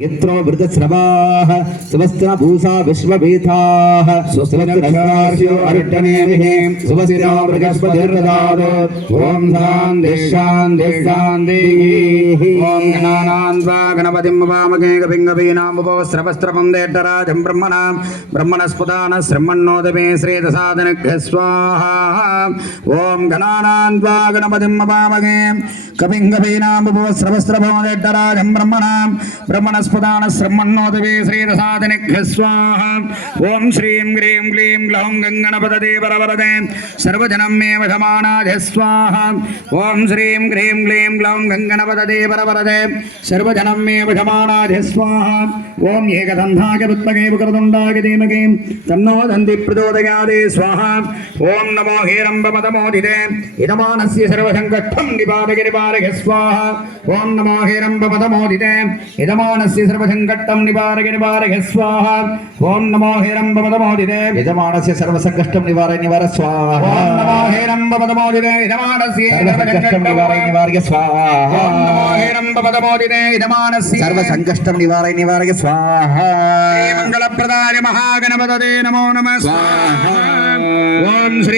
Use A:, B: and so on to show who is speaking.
A: यत्रो वृतस्रवाः सुवस्त्रभूषा विश्ववेथाः सुस्वनर्षार्षोऽर्टनेभिः सुवसिनो बृहस्पतिर्ददात् ॐ शान्तिशान्तिशान्तिः ॐ गणानान् त्वा गणपतिं
B: वामगे गपिङ्गपीनाम् उपवस्त्रवस्त्रपं देट्टराजं ब्रह्मणां ब्रह्मणस्पुदानः श्रह्मण्णोदमे श्रेतसाधनः स्वाहा ॐ गणानान् त्वा गणपतिं वामगे వామకే కపింగపీనాముపవస్త్రవస్త్రపం బ్రహ్మణాం బ్రహ్మణస్ఫుతాన శ్రమణోదమే శ్రేతసాదనఘ్య స్వాహా ఓం శ్రీం హ్రీం క్లీం గ్లౌం గంగణపతదే పరవరదే సర్వజనం మే వశమానాధ స్వాహ ఓం శ్రీం హ్రీం క్లీం గ్లౌం గంగణపతదే పరవరదే సర్వజనం మే వశమానాధ స్వాహ ఓం ఏకదంధాయ పుత్మగే వక్రతుండాయ ధీమగే తన్నో దంతి ప్రచోదయాదే స్వాహ. ఓం నమో హేరంబమదమోదితే ఇదమానస్య సర్వసంకష్టం నిపాదగిరిపా నివారయ స్వాహ ఓం నమో హిరంబపదమోదితే యజమానస్య సర్వసంకట్టం నివారయ నివారయ స్వాహ ఓం నమో హిరంబపదమోదితే
A: యజమానస్య సర్వసంకష్టం నివారయ నివార స్వాహ
B: ఓం నమో హిరంబపదమోదితే యజమానస్య
A: సర్వసంకష్టం నివారయ నివారయ స్వాహ
B: ఓం నమో
A: హిరంబపదమోదితే యజమానస్య
B: సర్వసంకష్టం నివారయ నివారయ స్వాహ స్వాహ ఓం శ్రీ